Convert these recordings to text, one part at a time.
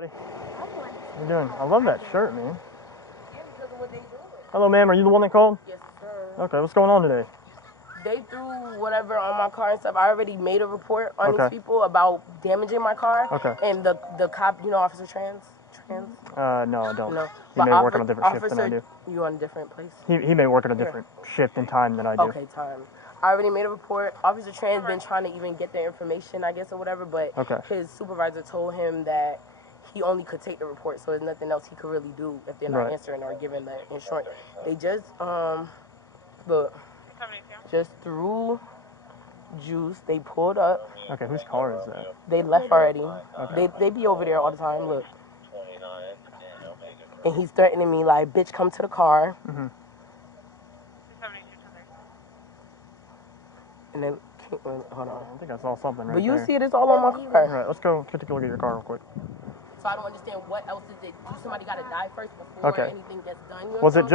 Buddy, how you doing? I love that shirt, man. Hello, ma'am. Are you the one that called? Yes, sir. Okay, what's going on today? They threw whatever on my car and stuff. I already made a report on these people about damaging my car. Okay. And the cop, you know, Officer Trans? No, I don't. No. He may work on a different shift than I do. You on a different place? He may work on a different shift and time than I do. Okay, time. I already made a report. Officer Trans been trying to even get the information, I guess, or whatever, but his supervisor told him that he only could take the report, so there's nothing else he could really do if they're not answering or giving the insurance. They just, look, just threw juice. They pulled up. Okay, whose car is that? They left already. Okay. They be over there all the time, look. And he's threatening me like, bitch, come to the car. Mm-hmm. And then, hold on. I think I saw something right there. But you there. see it, it's all on my car. All right, let's go take a look at your car real quick. So I don't understand what else is it. Somebody got to die first before anything gets done. You know was it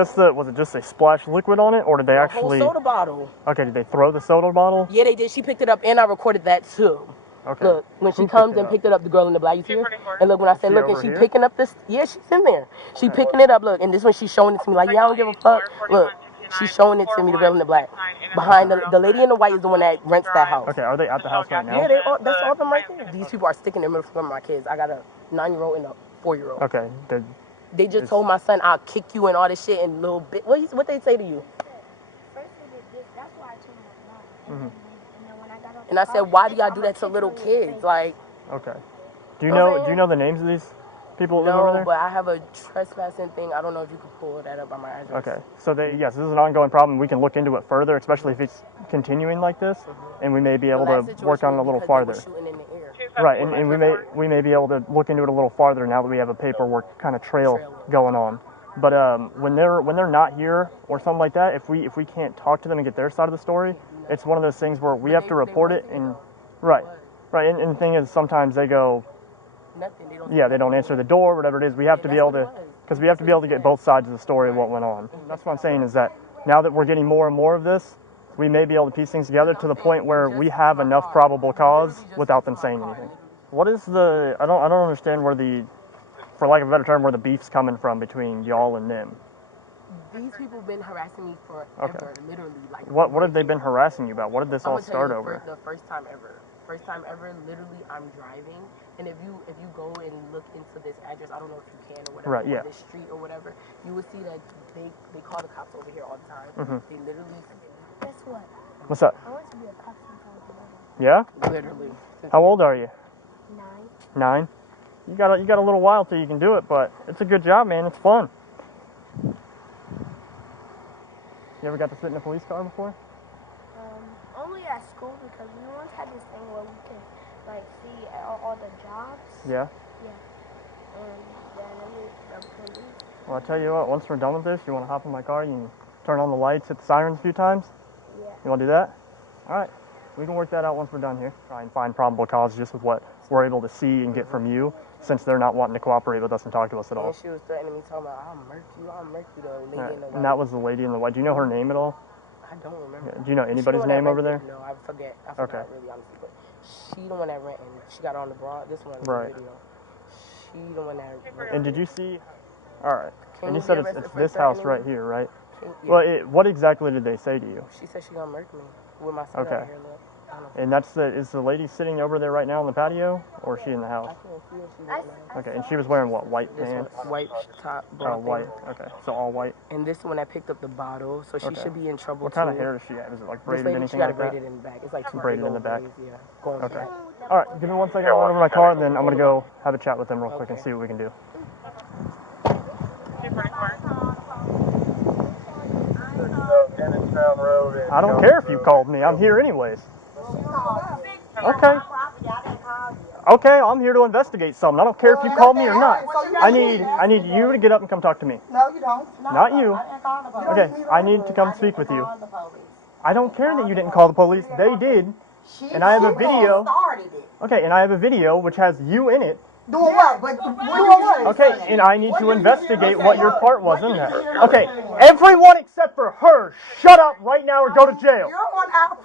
just a splash liquid on it, or did they actually? Whole soda bottle. Okay, did they throw the soda bottle? Yeah, they did. She picked it up, and I recorded that too. Okay. Look, when she comes and picked it up, the girl in the black, you see her? And look, when I said, look, and she picking up this, yeah, she's in there. She picking it up, look, and this when she's showing it to me, like, yeah, I don't give a fuck. Look, she's showing it to me, the girl in the black. Behind the lady in the white is the one that rents that house. Okay, are they at the house right now? Yeah, that's all of them right there. These people are sticking their middle finger at my kids. I got a 9-year-old and a 4-year-old. Okay. They just told my son, I'll kick you and all this shit and little bit. What they say to you? First they did this, that's why I told my mom. And I said, why do y'all do that to little kids? Like. Okay. Do you know the names of these people that live over there? No, but I have a trespassing thing. I don't know if you could pull that up on my address. Okay. So yes, this is an ongoing problem. We can look into it further, especially if it's continuing like this, and we may be able to work on it a little farther. Right, and we may be able to look into it a little farther now that we have a paperwork kind of trail going on. But when they're not here or something like that, if we can't talk to them and get their side of the story, it's one of those things where we have to report it. And right, and the thing is, sometimes they go, they don't answer the door, whatever it is. We have to be able to get both sides of the story of what went on. And that's what I'm saying is that now that we're getting more and more of this, we may be able to piece things together to the point where we have enough probable cause without them saying anything. What is I don't understand where for lack of a better term, where the beef's coming from between y'all and them. These people have been harassing me forever, literally. Like, what have they been harassing you about? What did this all start over? The first time ever, literally, I'm driving, and if you go and look into this address, I don't know if you can or whatever, or this street or whatever, you will see that they call the cops over here all the time. Mm-hmm. They literally. Guess what? What's up? I want to be a cop sometime. Yeah? Literally. How old are you? 9. 9? You got a little while till you can do it, but it's a good job, man. It's fun. You ever got to sit in a police car before? Only at school, because we once had this thing where we could like see all the jobs. Yeah. Yeah. And then we could leave. Well, I tell you what. Once we're done with this, you want to hop in my car? You can turn on the lights, hit the sirens a few times. Yeah. You want to do that? All right. We can work that out once we're done here. Try and find probable cause just with what we're able to see and get from you, since they're not wanting to cooperate with us and talk to us at all. And she was threatening me, talking about, I'll murk you, the lady in the white. And that was the lady in the white. Do you know her name at all? I don't remember. Yeah. Do you know anybody's name over there? No, I forget really, honestly. But she the one that ran, and she got on the broad, this one in the video. She the one that ran. And did you see? All right. And you said it's this house right here, right? Well, what exactly did they say to you? She said she gonna murk me with my son out here, look. And is the lady sitting over there right now on the patio, or is she in the house? I can't see if she's right now. Okay, and she was wearing what, white pants? White top, brown white, okay, so all white. And this one that picked up the bottle, so she should be in trouble What kind of hair does she have? Is it like braided, anything like that? She got it braided in the back. It's like two braided in the back? braids, yeah. Going okay. back. All right, give me 1 second, I'll run over my car, and then I'm going to go have a chat with them real quick and see what we can do. I don't care if you called me. I'm here anyways. Okay. Okay, I'm here to investigate something. I don't care if you called me or not. I need you to get up and come talk to me. No, you don't. Not you. Okay, I need to come speak with you. I don't care that you didn't call the police. They did. And I have a video. Okay, and I have a video which has you in it Doing what? But doing what? Okay, and I need to investigate what your part was in that. Okay, everyone except for her, shut up right now or go to jail.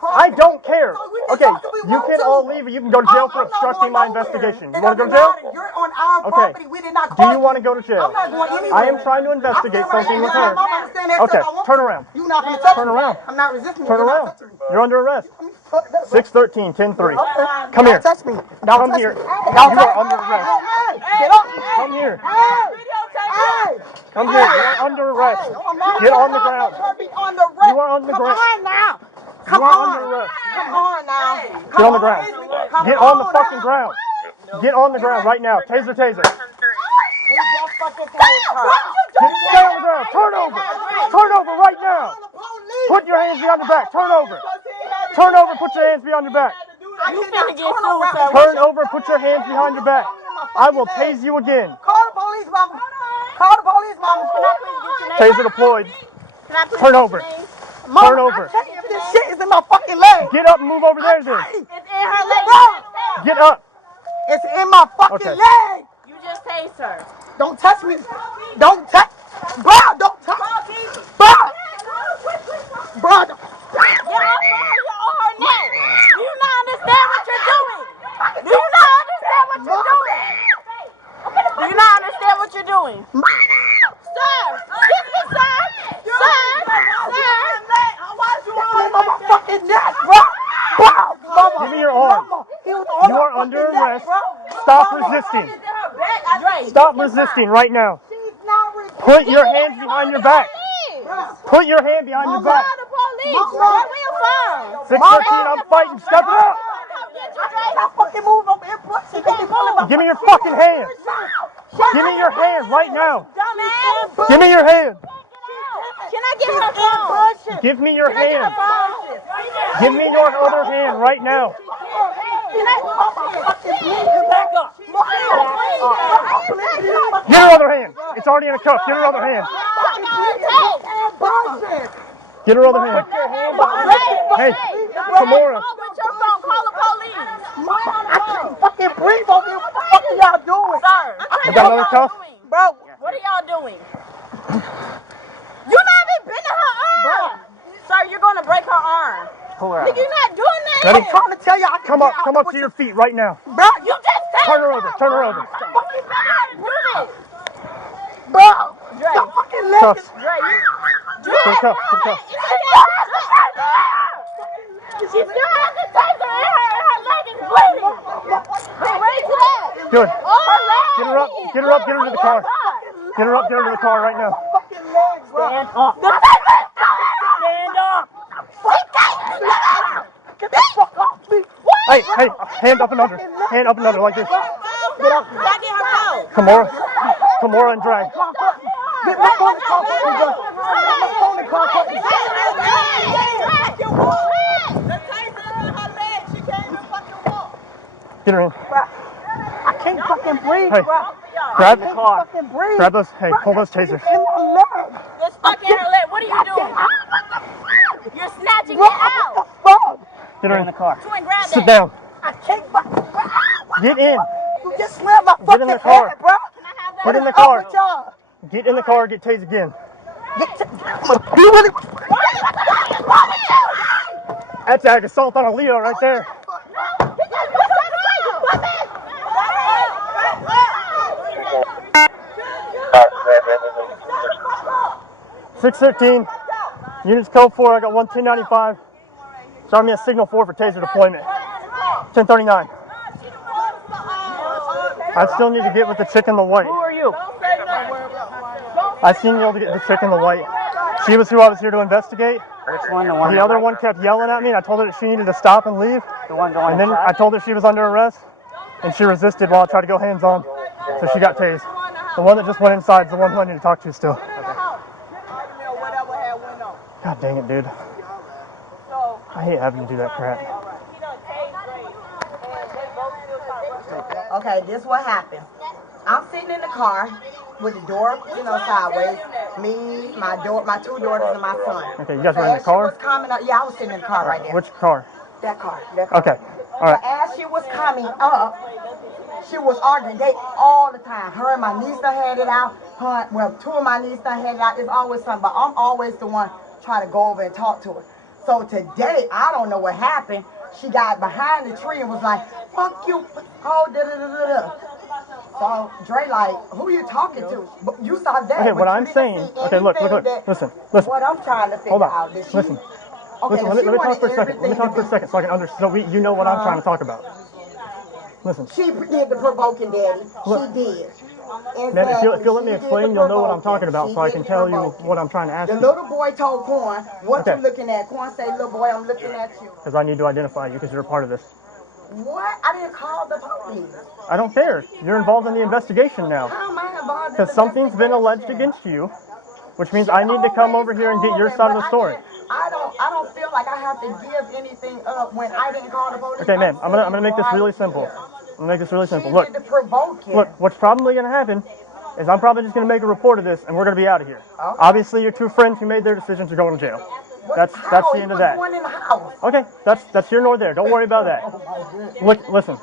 I don't care. Okay, you can all leave or you can go to jail for obstructing my investigation. You want to go to jail? You're on our property. We did not do you want to go to jail? I'm not going anywhere. I am trying to investigate something with her. Okay, turn around. You're not going to touch me. Turn around. I'm not resisting. Turn around. You're under arrest. 613, 10-3. Come here. Touch me. Come here. You are under arrest. Get up. Come here. Come here. You are under arrest. Get on the ground. You are on the ground. Come on now. You are under arrest. Come on now. Get on the ground. Get on the fucking ground. Get on the ground right now. Taser, taser. Stay on the ground. Turn over. Turn over right now. Put your hands behind your back. Turn over. Turn over. Put your hands behind your back. You finna get sued, Turn over. Put your hands behind your back. I will tase you again. Call the police, mama. Call the police, mama. Can I please get your name? Taser deployed. Can I please Turn get your over. name? Mama, Turn over. I'm telling you, this shit is in my fucking leg. Get up and move over there then. It's in her leg. Get up. It's in my fucking leg. You just tased her. Don't touch me. Don't touch. Bro, don't touch. Bro. Bro. You're on her neck. Do you not understand what you're doing? Do you not understand what you're doing? Do you not understand what you're doing? Sir, excuse me, sir. Sir, My fucking neck, bro. Bro. Mama. Give me your arm. You are under arrest. Stop resisting. Stop resisting right now. Put your hands behind your back. Put your hand behind your back. 613, I'm fighting. Step it up. Give me your fucking hands. Give me your hands right now. Give me your hands. Can I get her phone? Give me your hand. Give me your other hand right now. Get her other hand. It's already in a cuff. Get her other hand. Get her other hand. Hey, Kimora. Call the police. I can't fucking breathe over here. What the fuck are y'all doing? Sir, I got another cuff. Bro, what are y'all doing? You're not even bending her arm. Sir, you're going to break her arm. Pull her out. Nigga, you're not doing that. Ready? I'm trying to tell you. Come up to your feet right now. Bro, You just Turn her over. Turn her over. bro. Your fucking leg Cuffs. is... Put a cuff. Put a cuff. She still has the taser in her leg is bleeding. Right to that. Good. Her leg. Get her up. Get her up. Get her to the car. Get her up. Get her to the car right now. fucking legs, bro. Stand up. Stand up. Get the fuck off me. Hey, hey, hand up and under. Hand up and under like this. Get off me. Kimora and drag. Get back on the car, quickly, bro. Get back on the car, quickly. Get her in. I can't fucking breathe, Hey, bro. grab, I can't fucking breathe. grab those. Hey, pull those tasers. In my leg. Let's fuck in her leg. What are you doing? You're snatching Bro, it out. what the fuck? Get her in the car. Go and grab Sit that. down. I can't fucking... Get in. You just slammed my Get fucking in the car. head, bro. Can I have that? Get in the What's up car. with y'all? Get in the car. Get tased again. You really... That's ag assault on a Leo right there. Six 13. Units code 4. I got 11095. Shot me a signal 4 for taser deployment. 1039. I still need to get with the chick in the white. Who are you? I still need to be able to get the chick in the white. She was who I was here to investigate. Which one? The one. The other one kept yelling at me, and I told her that she needed to stop and leave. The one going. And then I told her she was under arrest, and she resisted while I tried to go hands on. So she got tased. The one that just went inside is the one who I need to talk to still. God dang it, dude. I hate having to do that crap. Okay, this what happened. I'm sitting in the car with the door, sideways. Me, my two daughters, and my son. Okay, you guys were in the car? As she was coming up, yeah, I was sitting in the car right there. Which car? That car. Okay, all right. As she was coming up, She was arguing. They all the time. Her and my niece done had it out. Well, two of my nieces done had it out. It's always something. But I'm always the one trying to go over and talk to her. So today, I don't know what happened. She got behind the tree and was like, fuck you. Oh, da-da-da-da-da. So Dre like, who you talking to? But you saw that. Okay, what I'm saying. Okay, look. Listen. What I'm trying to figure out. Listen. Okay, let me talk for a second. Let me talk for a second so I can understand. So you know what I'm trying to talk about. Listen. She did the provoking, Daddy. She did. Man, if you'll let me explain, you'll know what I'm talking about, so I can tell you what I'm trying to ask you. The little boy told Quan, what you looking at? Quan said, little boy, I'm looking at you. Because I need to identify you because you're a part of this. What? I didn't call the police. I don't care. You're involved in the investigation now. How am I involved? Because something's been alleged against you, which means I need to come over here and get your side of the story. I don't feel like I have to give anything up when I didn't call the police. Okay, man, I'm gonna make this really simple. I'm gonna make this really simple. Look, what's probably gonna happen is I'm probably just gonna make a report of this, and we're gonna be out of here. Okay. Obviously, your two friends who made their decisions are going to jail. That's the end of that. Okay, that's here nor there. Don't worry about that. Look, listen.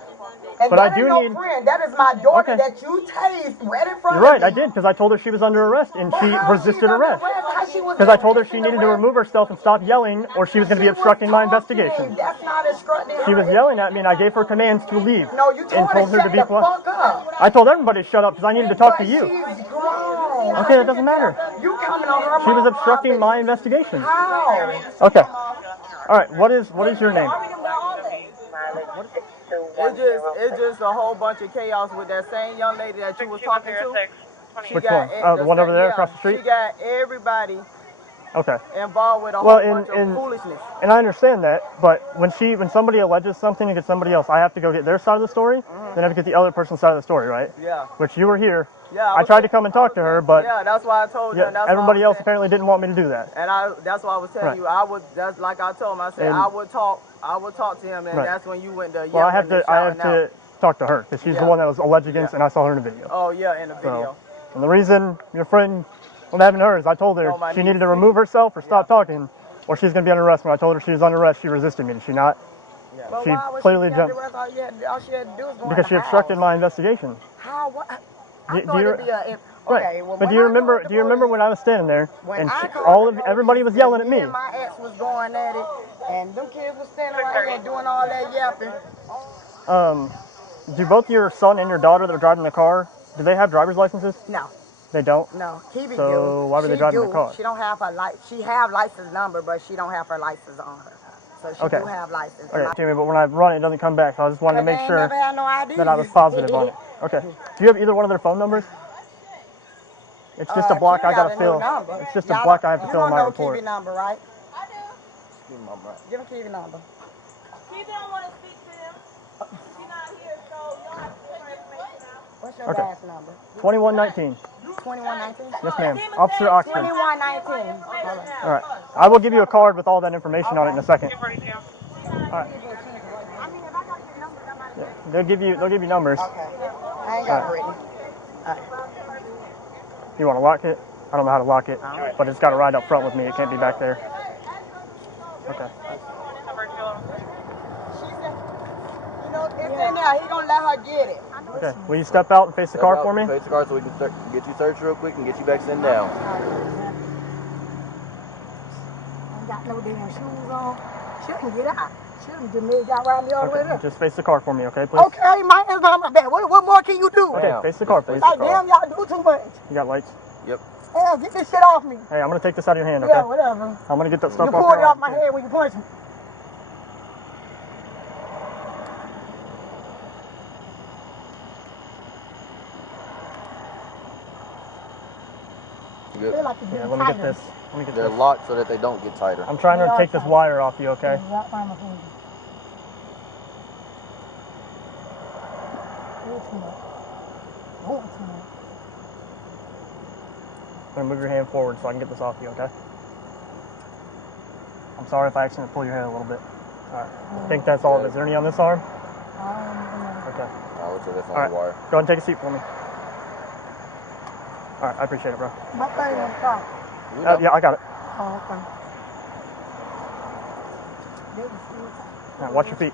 And but I do need. Friend. That is my daughter that you tased right in front You're right, I did, because I told her she was under arrest, and she resisted arrest. Because I told her she needed to remove herself and stop yelling, or she was going to be obstructing my investigation. That's not obstructing. She was yelling at me, and I gave her commands to leave. No, you told her to be quiet. I told everybody to shut up, because I needed to talk to you. Okay, that doesn't matter. You coming on her? She was obstructing my investigation. How? Okay. All right. What is your name? It's just a whole bunch of chaos with that same young lady that you was talking to. Which one? The one over there across the street? She got everybody involved with a whole bunch of foolishness. And I understand that, but when somebody alleges something against somebody else, I have to go get their side of the story, then I have to get the other person's side of the story, right? Yeah. Which you were here. Yeah. I tried to come and talk to her, but that's why I told you. Yeah, everybody else apparently didn't want me to do that. And that's why I was telling you. That's like I told him. I said I would talk to him, and that's when you went to. Well, I have to talk to her because she's the one that was alleged against, and I saw her in the video. Oh yeah, in the video. And the reason your friend was having her is I told her she needed to remove herself or stop talking, or she's going to be under arrest. When I told her she was under arrest, she resisted me. Did she not? Yeah. She clearly jumped. All she had to do was go because she obstructed my investigation. How? What? Right. Well, do you remember when I was standing there and everybody was yelling at me? My ex was going at it, and them kids was standing right here doing all that yapping. Do both your son and your daughter that are driving the car, do they have driver's licenses? No. They don't? No. So why were they driving the car? She don't have her She have license number, but she don't have her license on her. So she do have license. Okay, but when I run it doesn't come back, so I just wanted to make sure that I was positive on it. Okay. Do you have either one of their phone numbers? It's just a block I gotta fill. It's just a block I have to fill in my report. Kiwi number, right? I do. Give him Kiwi number. Kiwi don't want to speak to him. She's not here, so you don't have to put her information out. What's your last number? 2119. 2119? Yes, ma'am. Officer Oxford. 2119. All right. I will give you a card with all that information on it in a second. All right. Yeah, they'll give you numbers. Okay. I ain't got it written. All right. You want to lock it? I don't know how to lock it, but it's got to ride up front with me. It can't be back there. Okay. It's in there. He gonna let her get it. Okay. Will you step out and face the car for me? Face the car so we can get you searched real quick and get you back sitting down. Ain't got no damn shoes on. Shouldn't get out. Shouldn't just made got around me all the way there. Just face the car for me, okay, please? Okay, my hands on my back. What more can you do? Okay, face the car, please. Like, damn, y'all do too much. You got lights? Yep. Hell, get this shit off me. Hey, I'm gonna take this out of your hand, okay? Yeah, whatever. I'm gonna get that stuff you off. You pulled it off my head when you punched me. Good. Like yeah, let me get this. They're locked so that they don't get tighter. I'm trying to take this wire off you, okay? I'm gonna move your hand forward so I can get this off you, okay? I'm sorry if I accidentally pull your hair a little bit. All right. I think that's all of it. Is there any on this arm? Okay. I would say that's on all right. the wire. Go ahead and take a seat for me. All right, I appreciate it, bro. My thing on top. Yeah, I got it. Oh, okay. Now, watch your feet.